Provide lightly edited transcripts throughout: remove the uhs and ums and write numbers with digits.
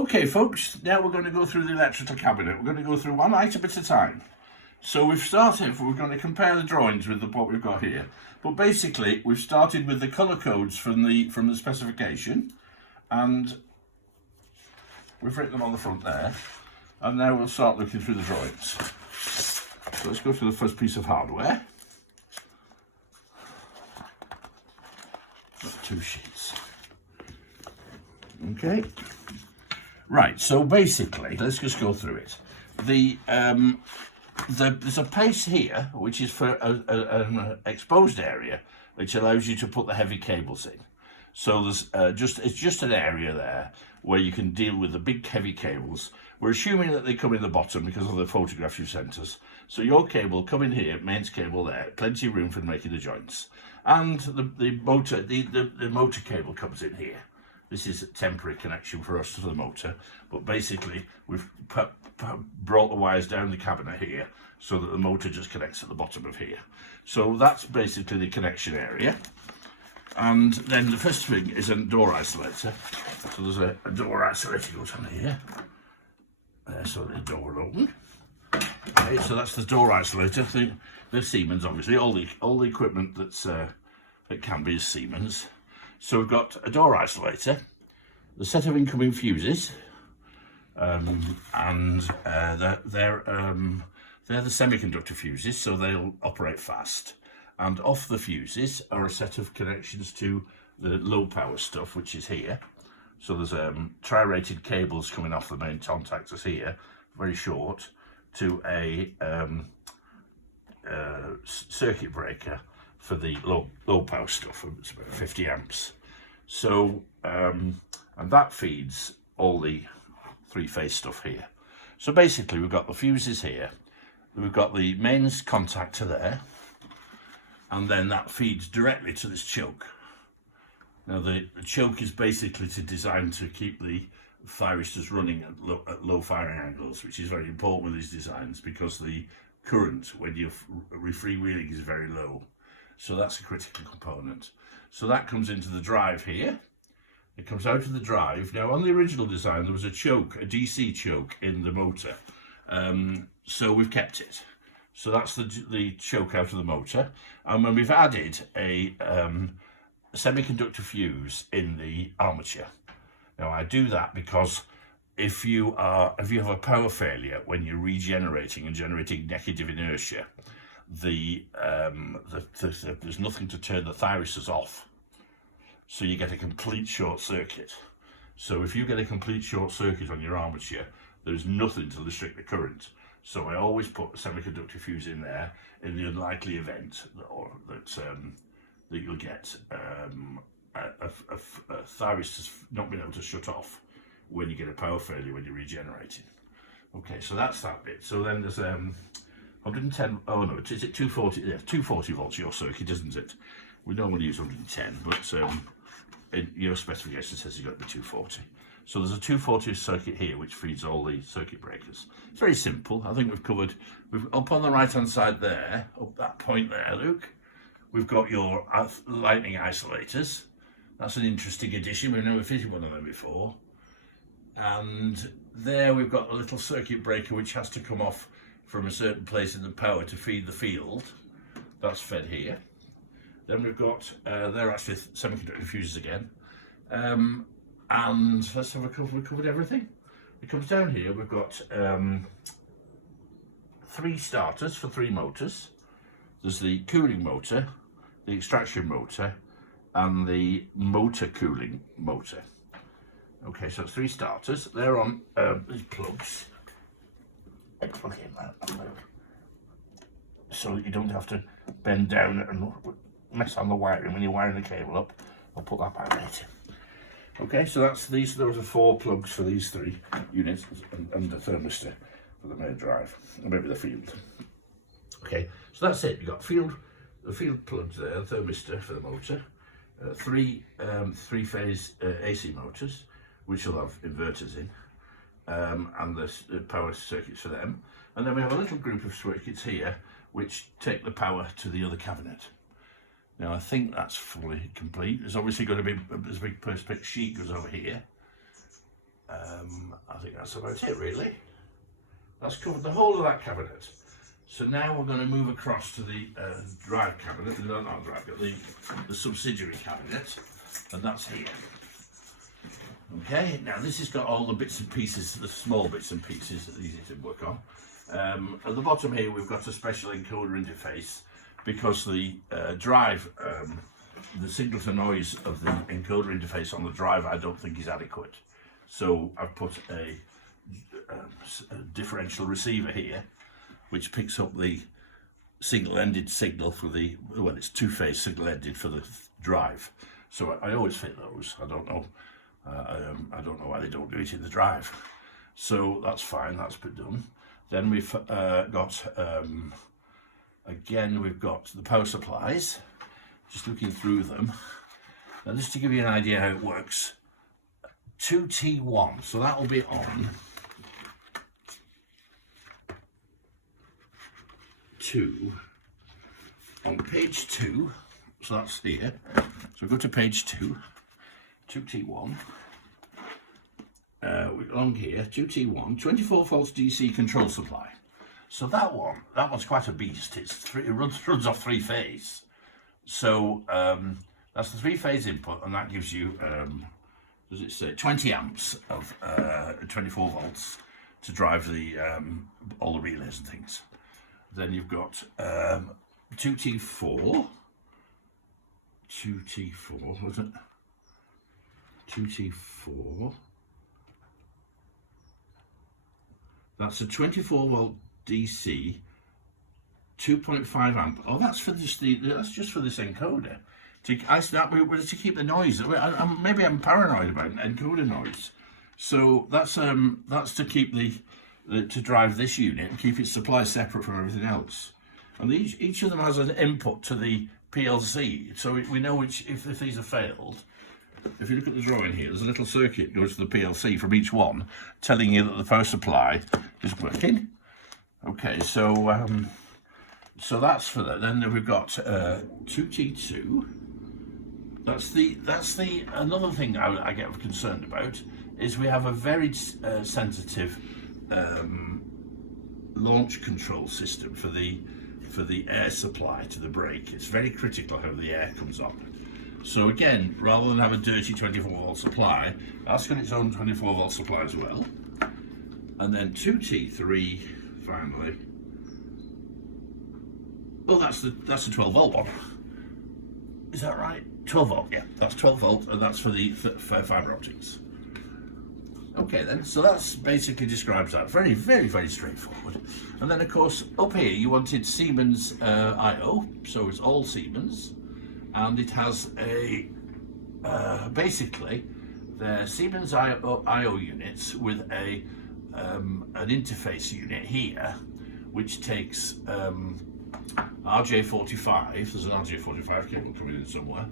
Okay, folks, now we're going to go through the electrical cabinet. We're going to go through one item at a time. So we've started, we're going to compare the drawings with what we've got here. But basically, we've started with the colour codes from the specification, and we've written them on the front there. And now we'll start looking through the drawings. So let's go to the first piece of hardware. Got 2 sheets. Okay. Right, so basically, let's just go through it. There's a place here, which is for an exposed area, which allows you to put the heavy cables in. So there's it's just an area there where you can deal with the big heavy cables. We're assuming that they come in the bottom because of the photograph you sent us. So your cable come in here, mains cable there, plenty of room for making the joints. And the motor cable comes in here. This is a temporary connection for us to the motor, but basically we've brought the wires down the cabinet here so that the motor just connects at the bottom of here. So that's basically the connection area. And then the first thing is a door isolator. So there's a door isolator goes on here. There, so the door will open. Okay, so that's the door isolator. The Siemens, obviously, all the equipment that can be is Siemens. So we've got a door isolator, the set of incoming fuses, and they're the semiconductor fuses, so they'll operate fast. And off the fuses are a set of connections to the low power stuff, which is here. So there's tri-rated cables coming off the main contactors here, very short, to a circuit breaker for the low power stuff. It's about 50 amps. So and that feeds all the 3-phase stuff here. So basically we've got the fuses here, we've got the mains contactor there, and then that feeds directly to this choke. Now the choke is basically designed to keep the thyristors running at low firing angles, which is very important with these designs because the current when you're freewheeling is very low. So that's a critical component. So that comes into the drive here. It comes out of the drive. Now on the original design there was a choke, a DC choke in the motor. So we've kept it. So that's the choke out of the motor. And when we've added a semiconductor fuse in the armature. Now I do that because if you have a power failure when you're regenerating and generating negative inertia, there's nothing to turn the thyristors off, so you get a complete short circuit. So if you get a complete short circuit on your armature, there's nothing to restrict the current. So I always put a semiconductor fuse in there in the unlikely event that you'll get a thyristors not being able to shut off when you get a power failure when you're regenerating. Okay, so that's that bit. So then there's 110, oh no, is it 240? Yeah, 240 volts your circuit, isn't it? We normally use 110, but in your specification says you've got to be 240. So there's a 240 circuit here which feeds all the circuit breakers. It's very simple. I think we've covered, up on the right hand side there, up that point there, Luke, we've got your lightning isolators. That's an interesting addition. We've never fitted one of them before. And there we've got a little circuit breaker which has to come off from a certain place in the power to feed the field. That's fed here. Then we've got, they're actually semiconductor fuses again. And let's have a cover, we covered everything. It comes down here, we've got 3 starters for 3 motors. There's the cooling motor, the extraction motor, and the motor cooling motor. Okay, so it's 3 starters. They're on these plugs. Plug in that, so that you don't have to bend down and mess on the wiring when you're wiring the cable up. I'll put that back later. Okay, so those are 4 plugs for these 3 units and the thermistor for the main drive, and maybe the field. Okay, so that's it. You've got the field plugs there, thermistor for the motor, 3 3-phase AC motors, which will have inverters in, and the power circuits for them. And then we have a little group of circuits here which take the power to the other cabinet. Now I think that's fully complete. There's obviously going to be a big perspex sheet goes over here. I think that's about it really. That's covered the whole of that cabinet. So now we're going to move across to the drive cabinet, not drive, but the subsidiary cabinet, and that's here. Okay, now this has got all the bits and pieces, the small bits and pieces that are easy to work on. At the bottom here we've got a special encoder interface because the drive, the signal to noise of the encoder interface on the drive I don't think is adequate. So I've put a differential receiver here which picks up the single-ended signal for the, well, it's two-phase single-ended for the drive. So I always fit those. I don't know why they don't do it in the drive. So that's fine, that's been done. Then we've got, again, we've got the power supplies, just looking through them. Now just to give you an idea how it works, 2T1, so that will be on 2 on page 2, so that's here. So go to page 2, 2T1. Along here, 2T1, 24 volts DC control supply. So that one's quite a beast. It runs off 3-phase. So that's the 3-phase input, and that gives you, does it say 20 amps of 24 volts to drive the all the relays and things. Then you've got 2T4, was it? 2T4. That's a 24 volt DC, 2.5 amp. Oh, that's for this. That's just for this encoder. To keep the noise. Maybe I'm paranoid about encoder noise. So that's to keep to drive this unit and keep its supply separate from everything else. And each of them has an input to the PLC, so we know which if these are failed. If you look at the drawing here, there's a little circuit goes to the PLC from each one, telling you that the power supply is working. Okay, so so that's for that. Then we've got 2T2. That's the another thing I get concerned about is we have a very sensitive launch control system for the air supply to the brake. It's very critical how the air comes up. So again, rather than have a dirty 24 volt supply, that's got its own 24 volt supply as well. And then 2T3 finally. Oh, that's the 12 volt one. Is that right? 12 volt, yeah, that's 12 volt, and that's for the fiber optics. Okay then, so that's basically describes that. Very, very, very straightforward. And then of course, up here you wanted Siemens I/O, so it's all Siemens. And it has a, basically, they're Siemens I/O units with an interface unit here, which takes RJ45, there's an RJ45 cable coming in somewhere,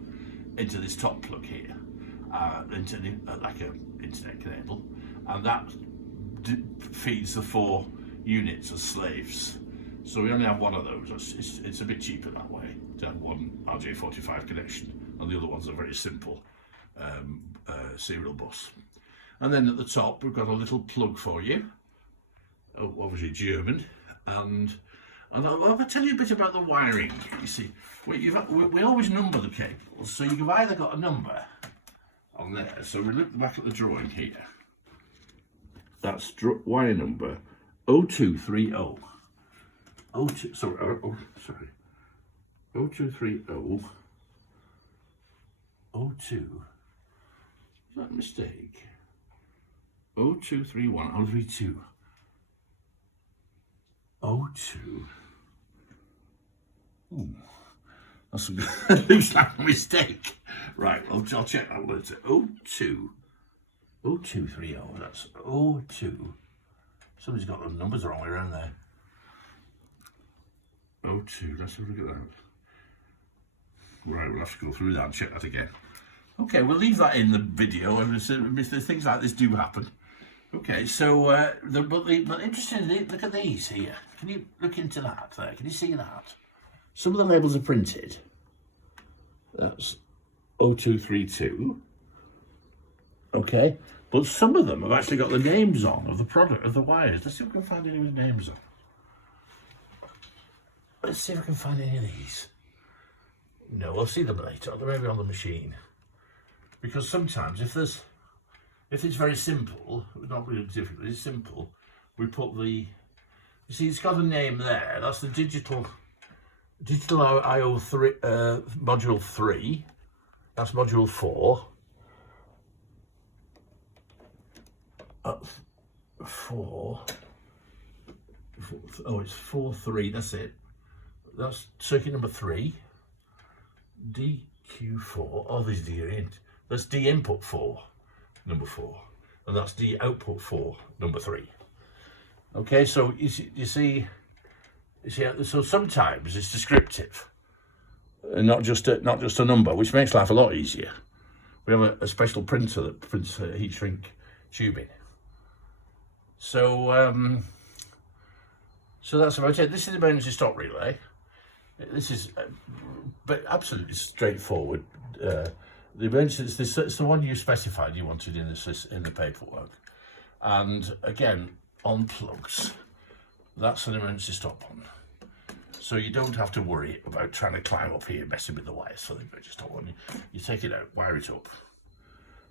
into this top plug here, like an internet cable, and that feeds the 4 units as slaves. So we only have one of those. It's a bit cheaper that way to have one RJ45 connection, and the other one's a very simple serial bus. And then at the top we've got a little plug for you, obviously German, and I'll tell you a bit about the wiring. You see, we always number the cables, so you've either got a number on there. So we look back at the drawing here. That's wire number 0230. 0230. 02. Is that a mistake? 0231. I'll read 2. 02. Ooh, that's looks like a mistake. Right, I'll check that one. It's 02. 0230. That's 02. Somebody's got the numbers the wrong way around there. 02. Let's have a look at that. Right, we'll have to go through that and check that again. Okay, we'll leave that in the video. Things like this do happen. Okay, so but interestingly, look at these here. Can you look into that there? Can you see that? Some of the labels are printed. That's 0232. Okay, But some of them have actually got the names on of the product, of the wires. Let's see if we can find any with names on. Let's see if we can find any of these. No, we'll see them later. They're maybe on the machine. Because sometimes if it's very simple, not really difficult, it's simple, we put the, you see it's got a name there, that's the digital I/O3 module 3, that's module 4. 4, oh it's 4.3, that's it. That's circuit number 3. DQ4, oh there's D in. That's D input 4, number 4. And that's D output 4, number 3. Okay, so you see, so sometimes it's descriptive. And not just a number, which makes life a lot easier. We have a special printer that prints heat shrink tubing. So so that's about it. This is the emergency stop relay. This is but absolutely straightforward. The emergency, it's the one you specified you wanted in the paperwork. And again, on plugs, that's an emergency stop on. So you don't have to worry about trying to climb up here, messing with the wires for the emergency stop on. You take it out, wire it up,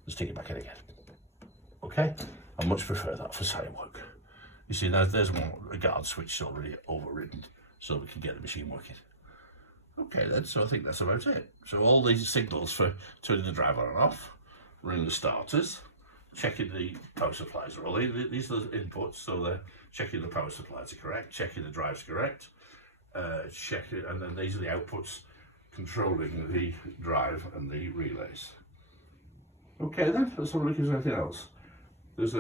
and stick it back in again. Okay? I much prefer that for site work. You see, there's a guard switch already overridden, so we can get the machine working. Okay then, so I think that's about it. So all these signals for turning the drive on and off, running the starters, checking the power supplies are all in. These are the inputs, so they're checking the power supplies are correct, checking the drive's correct, checking, and then these are the outputs controlling the drive and the relays. Okay then, let's have a look at anything else. There's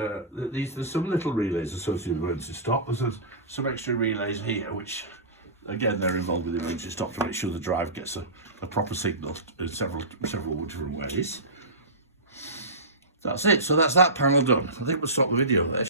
some little relays associated with emergency stop. There's some extra relays here, which again they're involved with the emergency stop to make sure the drive gets a proper signal in several different ways. That's it. So that's that panel done. I think we'll stop the video there.